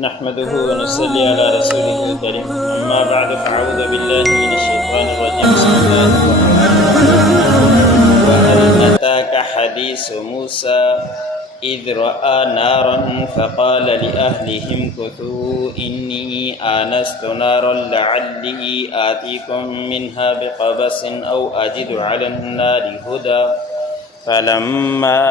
نحمده ونصلي على رسوله الكريم أما بعد فأعوذ بالله من الشيطان الرجيم بسم الله الرحمن الرحيم وهل أتاك حديث موسى إذ رأى نارا فقال لأهلهم كثوا إني آنست نارا لعلي آتيكم منها بقبس أو أجد على النار هدى فلما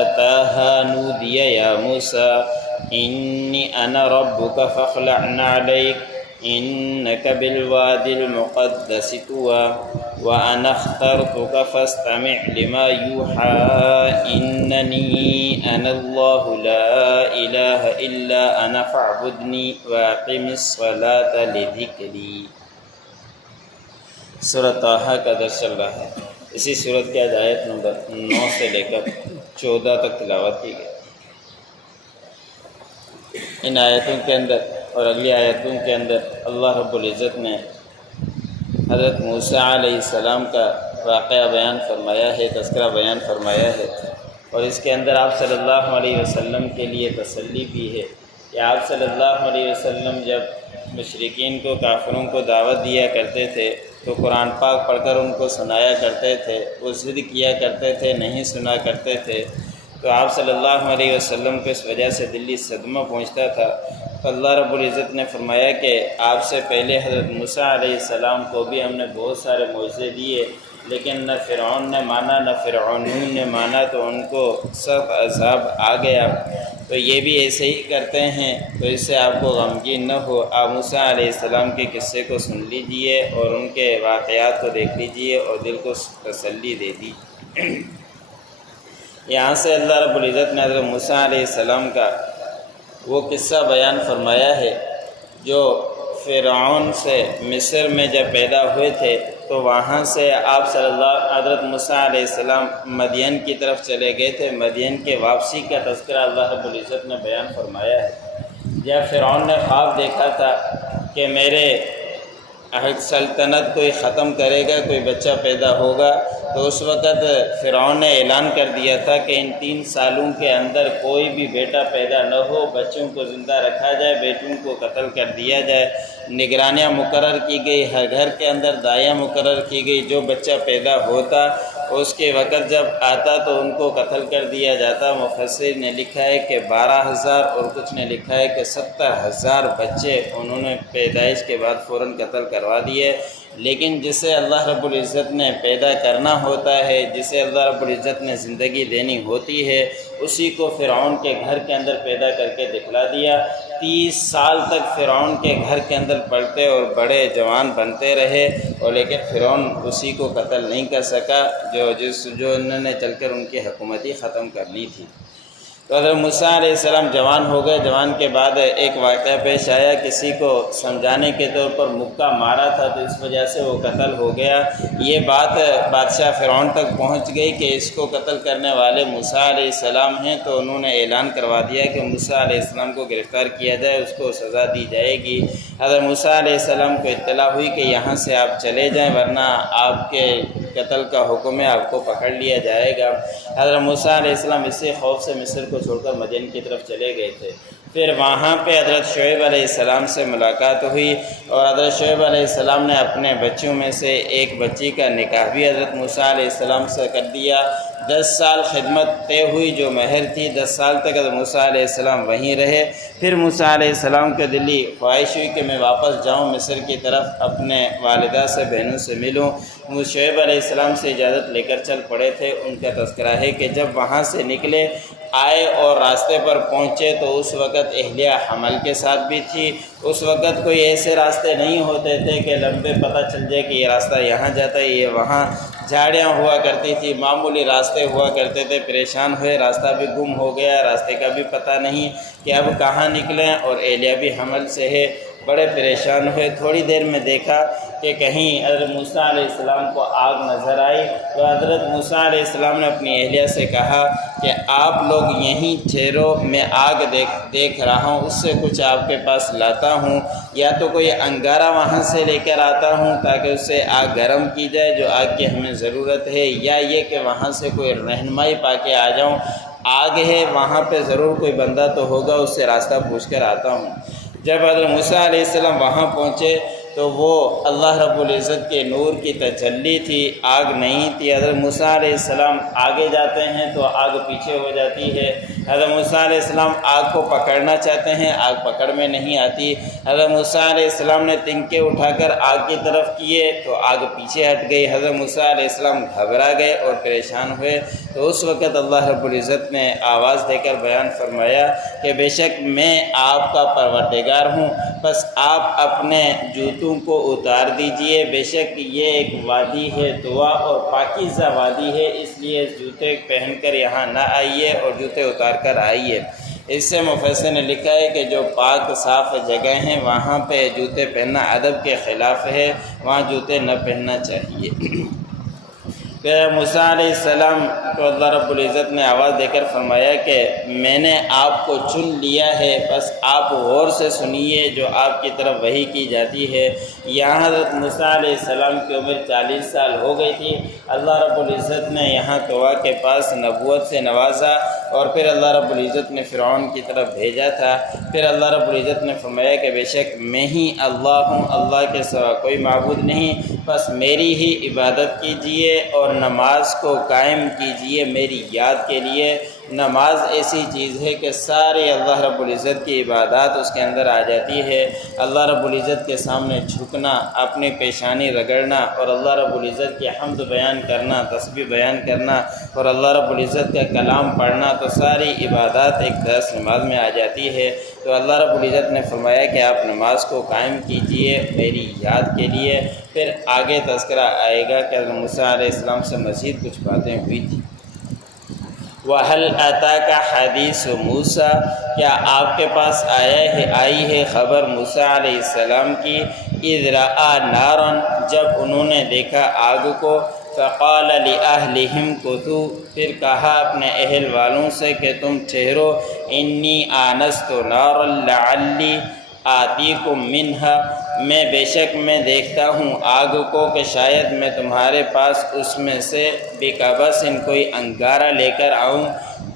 أتاها نودي يا موسى إني أنا ربك فاخلع عليك إنك بالوادي المقدس طوى وأنا اخترتك فاستمع لما يوحى إنني أنا الله لا إله إلا أنا فاعبدني وأقم الصلاة لذكري۔ سورۃ طٰہٰ کا درس چل رہا ہے۔ اسی سورت کی آیت نمبر 9 سے لے کر 14 تک تلاوت کی گئی۔ ان آیتوں کے اندر اور اگلی آیتوں کے اندر اللہ رب العزت نے حضرت موسیٰ علیہ السلام کا واقعہ بیان فرمایا ہے، تذکرہ بیان فرمایا ہے، اور اس کے اندر آپ صلی اللہ علیہ وسلم کے لیے تسلی بھی ہے کہ آپ صلی اللہ علیہ وسلم جب مشرکین کو، کافروں کو دعوت دیا کرتے تھے تو قرآن پاک پڑھ کر ان کو سنایا کرتے تھے، وہ ضد کیا کرتے تھے، نہیں سنا کرتے تھے، تو آپ صلی اللہ علیہ وسلم کو اس وجہ سے دلی صدمہ پہنچتا تھا۔ تو اللہ رب العزت نے فرمایا کہ آپ سے پہلے حضرت موسیٰ علیہ السلام کو بھی ہم نے بہت سارے معجزے دیے، لیکن نہ فرعون نے مانا نہ فرعونیون نے مانا، تو ان کو سخت عذاب آ گیا۔ تو یہ بھی ایسے ہی کرتے ہیں، تو اس سے آپ کو غمگین نہ ہو، آپ موسیٰ علیہ السلام کے قصے کو سن لیجئے اور ان کے واقعات کو دیکھ لیجئے اور دل کو تسلی دے دی۔ یہاں سے اللہ رب العزت نے حضرت موسیٰ علیہ السلام کا وہ قصہ بیان فرمایا ہے جو فرعون سے مصر میں جب پیدا ہوئے تھے تو وہاں سے آپ صلی اللہ حضرت موسیٰ علیہ السلام مدین کی طرف چلے گئے تھے۔ مدین کے واپسی کا تذکرہ اللہ رب العزت نے بیان فرمایا ہے۔ جب فرعون نے خواب دیکھا تھا کہ میرے سلطنت کوئی ختم کرے گا، کوئی بچہ پیدا ہوگا، تو اس وقت فرعون نے اعلان کر دیا تھا کہ ان 3 سالوں کے اندر کوئی بھی بیٹا پیدا نہ ہو، بچوں کو زندہ رکھا جائے، بیٹوں کو قتل کر دیا جائے۔ نگرانیاں مقرر کی گئی، ہر گھر کے اندر دائیاں مقرر کی گئی، جو بچہ پیدا ہوتا اس کے وقت جب آتا تو ان کو قتل کر دیا جاتا۔ مفسر نے لکھا ہے کہ 12,000 اور کچھ نے لکھا ہے کہ 70,000 بچے انہوں نے پیدائش کے بعد فوراً قتل کروا دیے۔ لیکن جسے اللہ رب العزت نے پیدا کرنا ہوتا ہے، جسے اللہ رب العزت نے زندگی دینی ہوتی ہے، اسی کو فرعون کے گھر کے اندر پیدا کر کے دکھلا دیا۔ 30 سال تک فرعون کے گھر کے اندر پلتے اور بڑے جوان بنتے رہے، اور لیکن فرعون اسی کو قتل نہیں کر سکا جو انہوں نے چل کر ان کی حکومت ہی ختم کر لی تھی۔ تو حضرت موسیٰ علیہ السلام جوان ہو گئے۔ جوان کے بعد ایک واقعہ پیش آیا، کسی کو سمجھانے کے طور پر مکہ مارا تھا تو اس وجہ سے وہ قتل ہو گیا۔ یہ بات بادشاہ فرعون تک پہنچ گئی کہ اس کو قتل کرنے والے موسیٰ علیہ السلام ہیں، تو انہوں نے اعلان کروا دیا کہ موسیٰ علیہ السلام کو گرفتار کیا جائے، اس کو سزا دی جائے گی۔ حضرت موسیٰ علیہ السلام کو اطلاع ہوئی کہ یہاں سے آپ چلے جائیں ورنہ آپ کے قتل کا حکم ہے، آپ کو پکڑ لیا جائے گا۔ حضرت موسیٰ علیہ السلام اسی خوف سے مصر کو چھوڑ کر مدین کی طرف چلے گئے تھے۔ پھر وہاں پہ حضرت شعیب علیہ السلام سے ملاقات ہوئی، اور حضرت شعیب علیہ السلام نے اپنے بچوں میں سے ایک بچی کا نکاح بھی حضرت موسیٰ علیہ السلام سے کر دیا۔ 10 سال خدمت طے ہوئی، جو مہر تھی 10 سال تک حضرت موسیٰ علیہ السلام وہیں رہے۔ پھر موسیٰ علیہ السلام کے دلی خواہش ہوئی کہ میں واپس جاؤں مصر کی طرف، اپنے والدہ سے، بہنوں سے ملوں۔ شعیب علیہ السلام سے اجازت لے کر چل پڑے تھے۔ ان کا تذکرہ ہے کہ جب وہاں سے نکلے، آئے اور راستے پر پہنچے تو اس وقت اہلیہ حمل کے ساتھ بھی تھی۔ اس وقت کوئی ایسے راستے نہیں ہوتے تھے کہ لمبے پتہ چل جائے کہ یہ راستہ یہاں جاتا ہے، یہ وہاں۔ جھاڑیاں ہوا کرتی تھی، معمولی راستے ہوا کرتے تھے۔ پریشان ہوئے، راستہ بھی گم ہو گیا، راستے کا بھی پتہ نہیں کہ اب کہاں نکلیں، اور اہلیہ بھی حمل سے ہے۔ بڑے پریشان ہوئے۔ تھوڑی دیر میں دیکھا کہ کہیں حضرت موسیٰ علیہ السلام کو آگ نظر آئی، تو حضرت موسیٰ علیہ السلام نے اپنی اہلیہ سے کہا کہ آپ لوگ یہیں ٹھہرو، میں آگ دیکھ رہا ہوں، اس سے کچھ آپ کے پاس لاتا ہوں، یا تو کوئی انگارہ وہاں سے لے کر آتا ہوں تاکہ اس سے آگ گرم کی جائے جو آگ کی ہمیں ضرورت ہے، یا یہ کہ وہاں سے کوئی رہنمائی پا کے آ جاؤں آگ ہے وہاں پہ ضرور کوئی بندہ تو ہوگا، اس سے راستہ پوچھ کر آتا ہوں۔ جب حضرت موسیٰ علیہ السلام وہاں پہنچے تو وہ اللہ رب العزت کے نور کی تجلی تھی، آگ نہیں تھی۔ حضرت موسیٰ علیہ السلام آگے جاتے ہیں تو آگ پیچھے ہو جاتی ہے۔ حضرت موسیٰ علیہ السلام آگ کو پکڑنا چاہتے ہیں، آگ پکڑ میں نہیں آتی۔ حضرت موسیٰ علیہ السلام نے تنکے اٹھا کر آگ کی طرف کیے تو آگ پیچھے ہٹ گئی۔ حضرت موسیٰ علیہ السلام گھبرا گئے اور پریشان ہوئے۔ تو اس وقت اللہ رب العزت نے آواز دے کر بیان فرمایا کہ بے شک میں آپ کا پروردگار ہوں، بس آپ اپنے جوتوں کو اتار دیجئے، بے شک یہ ایک وادی ہے دعا اور پاکیزہ وادی ہے، اس لیے جوتے پہن کر یہاں نہ آئیے اور جوتے اتار کر آئیے۔ اس سے مفسر نے لکھا ہے کہ جو پاک صاف جگہ ہیں وہاں پہ جوتے پہننا ادب کے خلاف ہے، وہاں جوتے نہ پہننا چاہیے۔ پھر موسیٰ علیہ السلام کو اللہ رب العزت نے آواز دے کر فرمایا کہ میں نے آپ کو چن لیا ہے، بس آپ غور سے سنیے جو آپ کی طرف وحی کی جاتی ہے۔ یہاں حضرت موسیٰ علیہ السلام کی عمر 40 سال ہو گئی تھی۔ اللہ رب العزت نے یہاں طوا کے پاس نبوت سے نوازا اور پھر اللہ رب العزت نے فرعون کی طرف بھیجا تھا۔ پھر اللہ رب العزت نے فرمایا کہ بے شک میں ہی اللہ ہوں، اللہ کے سوا کوئی معبود نہیں، بس میری ہی عبادت کیجیے اور نماز کو قائم کیجیے میری یاد کے لیے۔ نماز ایسی چیز ہے کہ سارے اللہ رب العزت کی عبادات اس کے اندر آ جاتی ہے۔ اللہ رب العزت کے سامنے جھکنا، اپنی پیشانی رگڑنا اور اللہ رب العزت کی حمد بیان کرنا، تسبیح بیان کرنا اور اللہ رب العزت کا کلام پڑھنا، تو ساری عبادات ایک دس نماز میں آ جاتی ہے۔ تو اللہ رب العزت نے فرمایا کہ آپ نماز کو قائم کیجئے میری یاد کے لیے۔ پھر آگے تذکرہ آئے گا کہ حضرت موسیٰ علیہ السلام سے مزید کچھ باتیں ہوئی تھیں۔ وَهَلْ أَتَاكَ حَدِيثُ مُوسَىٰ، کیا آپ کے پاس آئی ہے خبر موسیٰ علیہ السلام کی؟ اِذْ رَأَىٰ نَارًا، جب انہوں نے دیکھا آگ کو، فَقَالَ لِأَهْلِهِمْ كُثُوا، پھر کہا اپنے اہل والوں سے کہ تم ٹھہرو، إِنِّي آنَسْتُ نَارًا لَعَلِّي آتِيكُم مِّنْهَا، میں بے شک میں دیکھتا ہوں آگ کو کہ شاید میں تمہارے پاس اس میں سے بقبس کوئی انگارہ لے کر آؤں،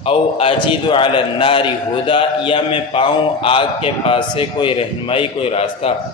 او اجد علی النار ہدی، یا میں پاؤں آگ کے پاس سے کوئی رہنمائی، کوئی راستہ۔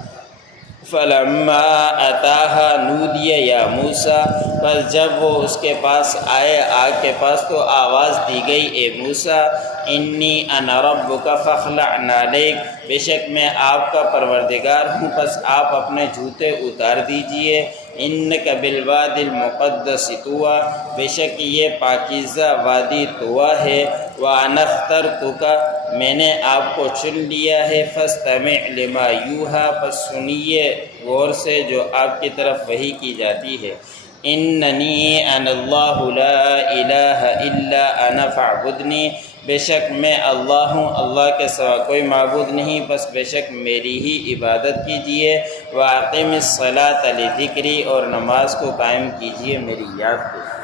فلما اتاہا نودی یا موسیٰ، بس جب وہ اس کے پاس آئے آگ کے پاس تو آواز دی گئی اے موسیٰ، انی انا ربک فاخلع نعلیک، بے شک میں آپ کا پروردگار ہوں، بس آپ اپنے جوتے اتار دیجئے۔ انک بالوادی المقدس طویٰ، بے شک یہ پاکیزہ وادی طویٰ ہے۔ وانا اخترتک، میں نے آپ کو چن لیا ہے۔ فاستمع لما یوحیٰ، پس سنیے غور سے جو آپ کی طرف وحی کی جاتی ہے۔ اننی انا اللہ لا الہ الا انا فاعبدنی، بے شک میں اللہ ہوں، اللہ کے سوا کوئی معبود نہیں، بس بے شک میری ہی عبادت کیجیے۔ وَأَقِمِ الصَّلَاةَ لِذِكْرِی، اور نماز کو قائم کیجیے میری یاد کو۔